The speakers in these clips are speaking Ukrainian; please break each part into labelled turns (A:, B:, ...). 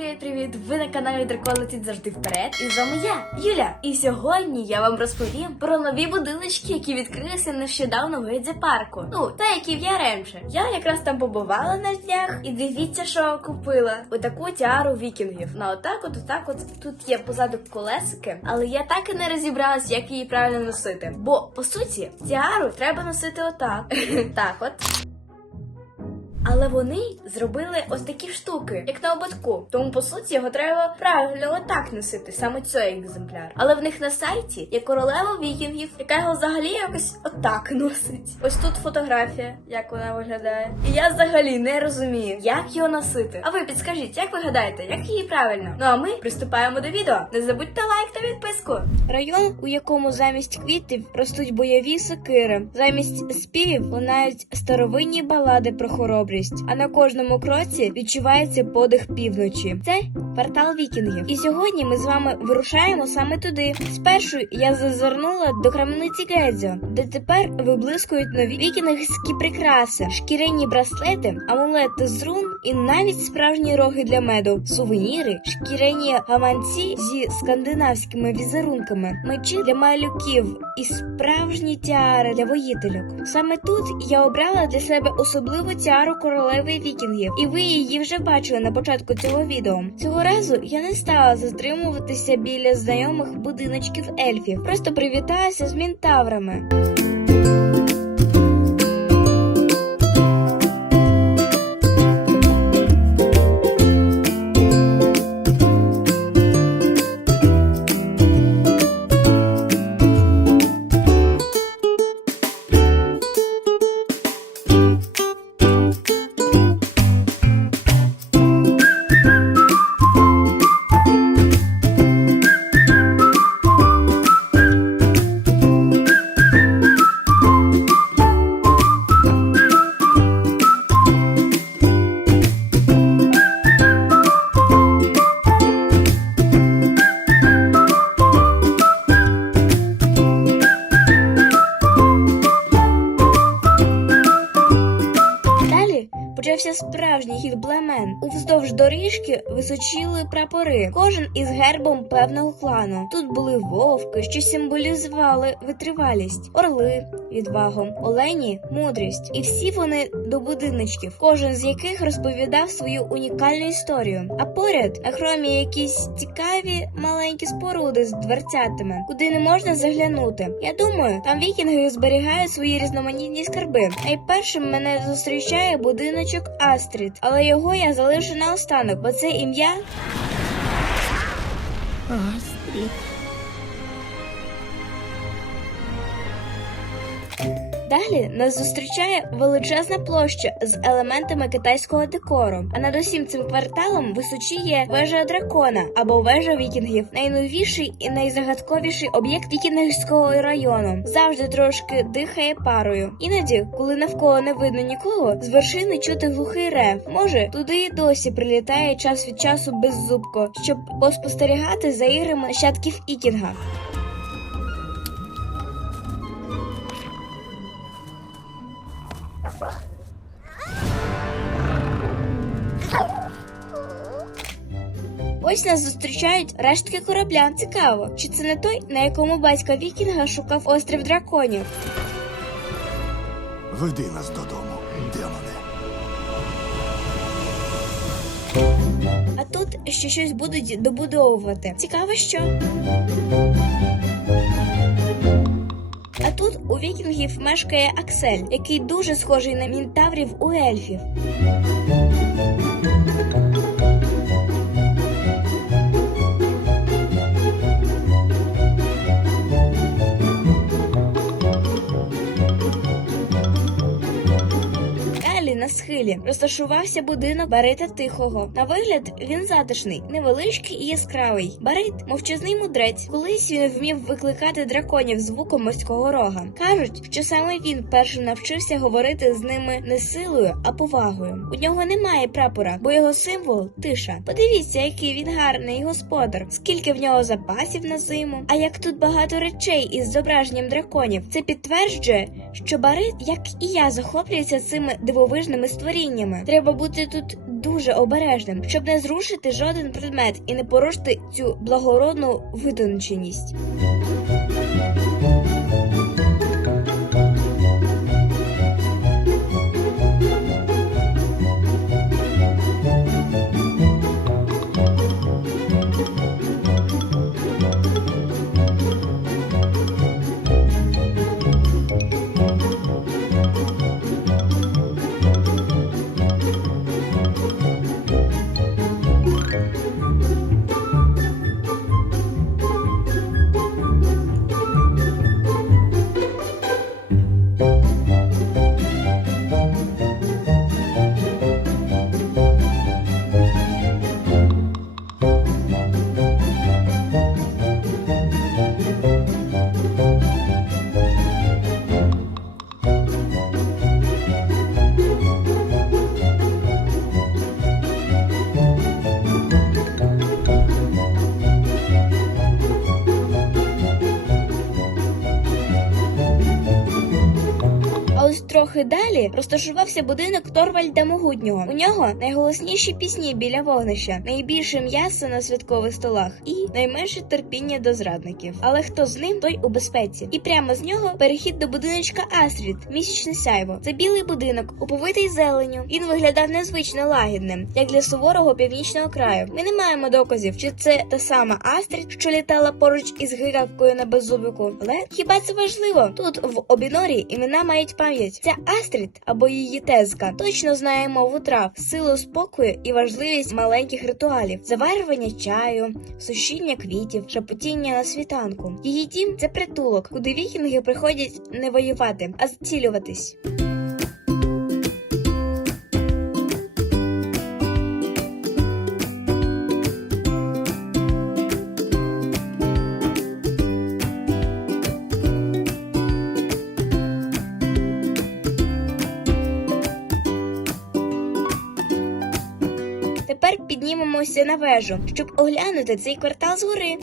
A: привіт! Ви на каналі Дракон летить завжди вперед. І з вами я, Юля. І сьогодні я вам розповім про нові будиночки, які відкрилися нещодавно в Гедзі парку. Ну, та які в Яремче. Я якраз там побувала на днях, і дивіться, що купила. Отаку тіару вікінгів. На отак, от отак, от тут є позаду колесики, але я так і не розібралась, як її правильно носити. Бо по суті, тіару треба носити отак. Так от. Але вони зробили ось такі штуки, як на ободку. Тому по суті його треба правильно отак носити, саме цей екземпляр. Але в них на сайті є королева вікінгів, яка його взагалі якось отак носить. Ось тут фотографія, як вона виглядає. І я взагалі не розумію, як його носити. А ви підскажіть, як ви гадаєте, як її правильно? Ну а ми приступаємо до відео. Не забудьте лайк та підписку. Район, у якому замість квітів ростуть бойові сокири, замість співів лунають старовинні балади про хоробрість, а на кожному кроці відчувається подих півночі. Це квартал вікінгів. І сьогодні ми з вами вирушаємо саме туди. Спершу я зазирнула до крамниці Гедзо, де тепер виблискують нові вікінгські прикраси, шкіряні браслети, амулети з рун і навіть справжні роги для меду, сувеніри, шкіряні гаманці зі скандинавськими візерунками, мечі для малюків і справжні тіари для воїтельок. Саме тут я обрала для себе особливу тіару королеви вікінгів, і ви її вже бачили на початку цього відео. Цього разу я не стала затримуватися біля знайомих будиночків ельфів, просто привіталася з мінтаврами. Почався справжній хід племен. Уздовж доріжки височіли прапори, кожен із гербом певного клану. Тут були вовки, що символізували витривалість, орли відвагу, олені мудрість. І всі вони до будиночків, кожен з яких розповідав свою унікальну історію. А поряд хромі якісь цікаві маленькі споруди з дверцятами, куди не можна заглянути. Я думаю, там вікінги зберігають свої різноманітні скарби. Найпершим мене зустрічає будиночок Астрід, але його я залишу наостанок, бо це ім'я
B: Астрід.
A: Далі нас зустрічає величезна площа з елементами китайського декору. А над усім цим кварталом височіє вежа дракона або вежа вікінгів, найновіший і найзагадковіший об'єкт вікінгського району. Завжди трошки дихає парою. Іноді, коли навколо не видно нікого, з вершини чути глухий рев. Може, туди і досі прилітає час від часу беззубко, щоб поспостерігати за іграми нащадків Ікінга. Ось нас зустрічають рештки корабля. Цікаво, чи це не той, на якому батько Вікінга шукав острів драконів?
B: Веди нас додому, демоне.
A: А тут ще щось будуть добудовувати. Цікаво, що. А тут у вікінгів мешкає Аксель, який дуже схожий на мінтаврів у ельфів. Схилі розташувався будинок Барита Тихого. На вигляд він затишний, невеличкий і яскравий. Барит мовчазний мудрець. Колись він вмів викликати драконів звуком морського рога. Кажуть, що саме він першим навчився говорити з ними не силою, а повагою. У нього немає прапора, бо його символ тиша. Подивіться, який він гарний господар, скільки в нього запасів на зиму. А як тут багато речей із зображенням драконів, це підтверджує, що Барит, як і я, захоплюється цими дивовижними створіннями. Треба бути тут дуже обережним, щоб не зрушити жоден предмет і не порушити цю благородну витонченість. Трохи далі розташувався будинок Торвальда Могутнього. У нього найголосніші пісні біля вогнища, найбільше м'яса на святкових столах і найменше терпіння до зрадників. Але хто з ним, той у безпеці. І прямо з нього перехід до будиночка Астрід, місячне сяйво. Це білий будинок, уповитий зеленю. Він виглядав незвично лагідним, як для суворого північного краю. Ми не маємо доказів, чи це та сама Астрід, що літала поруч із гигавкою на беззубику. Але хіба це важливо? Тут в обінорі імена мають пам'ять. Ця Астрід або її тезка точно знає мову трав, силу спокою і важливість маленьких ритуалів, заварювання чаю, сушіння квітів, шепотіння на світанку. Її дім це притулок, куди вікінги приходять не воювати, а зцілюватись. Тепер піднімемося на вежу, щоб оглянути цей квартал згори.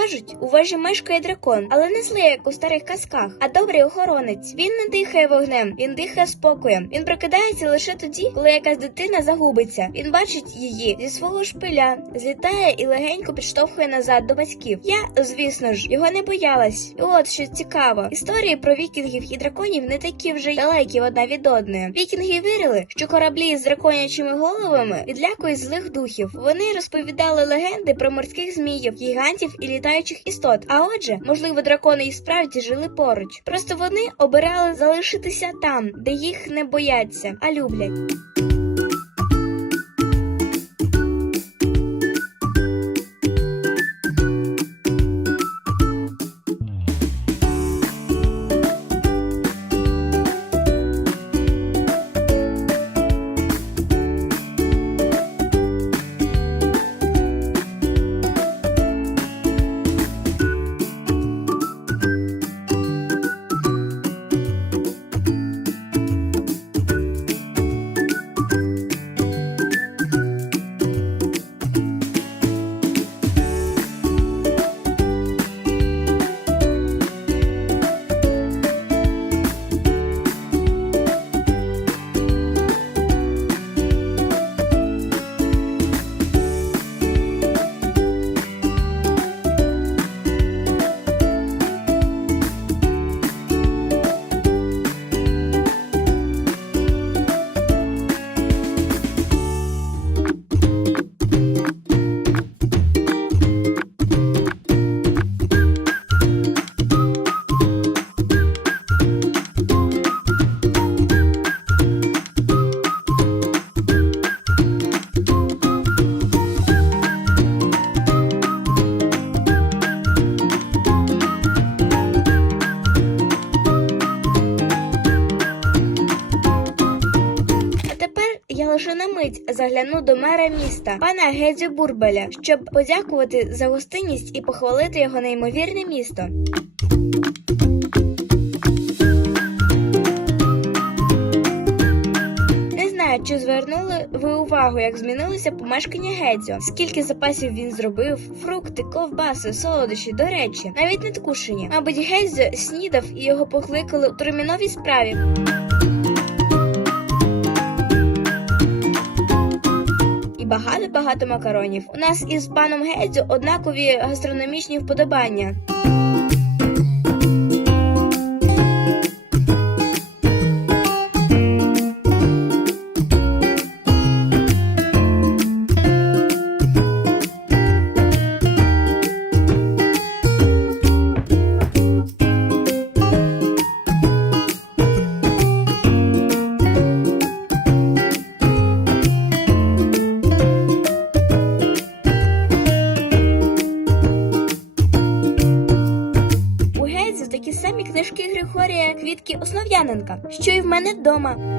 A: Кажуть, у вежі мешкає дракон, але не злий, як у старих казках, а добрий охоронець. Він не дихає вогнем, він дихає спокоєм. Він прокидається лише тоді, коли якась дитина загубиться. Він бачить її зі свого шпиля, злітає і легенько підштовхує назад до батьків. Я, звісно ж, його не боялась. І от що цікаво, історії про вікінгів і драконів не такі вже далекі одна від одної. Вікінги вірили, що кораблі з драконячими головами відлякують злих духів. Вони розповідали легенди про морських зміїв, гігантів і літаючих істот. А отже, можливо, дракони і справді жили поруч. Просто вони обирали залишитися там, де їх не бояться, а люблять. До мера міста, пана Гедзю Бурбеля, щоб подякувати за гостинність і похвалити його неймовірне місто. Чи звернули ви увагу, як змінилося помешкання Гедзьо, скільки запасів він зробив, фрукти, ковбаси, солодощі, до речі, навіть не ткушені. Мабуть, Гедзьо снідав і його покликали у терміновій справі. Багато-багато макаронів. У нас із паном Гедзю однакові гастрономічні вподобання. Мене вдома.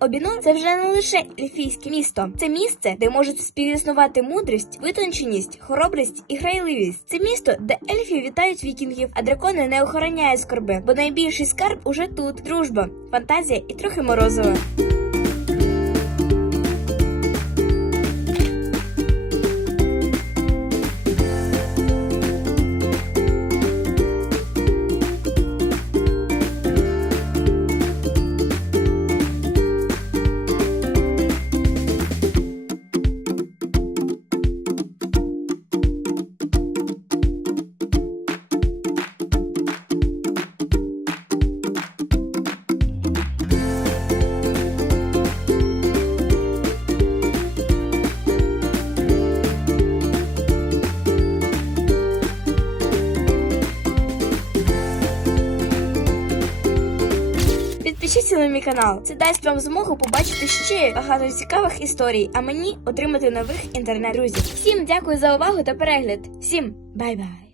A: Сьогодні Обінон це вже не лише ельфійське місто. Це місце, де можуть співіснувати мудрість, витонченість, хоробрість і грайливість. Це місто, де ельфів вітають вікінгів, а дракони не охороняють скорби, бо найбільший скарб уже тут: дружба, фантазія і трохи морозова. Підпишіться на мій канал. Це дасть вам змогу побачити ще багато цікавих історій, а мені отримати нових інтернет-друзів. Всім дякую за увагу та перегляд. Всім бай-бай!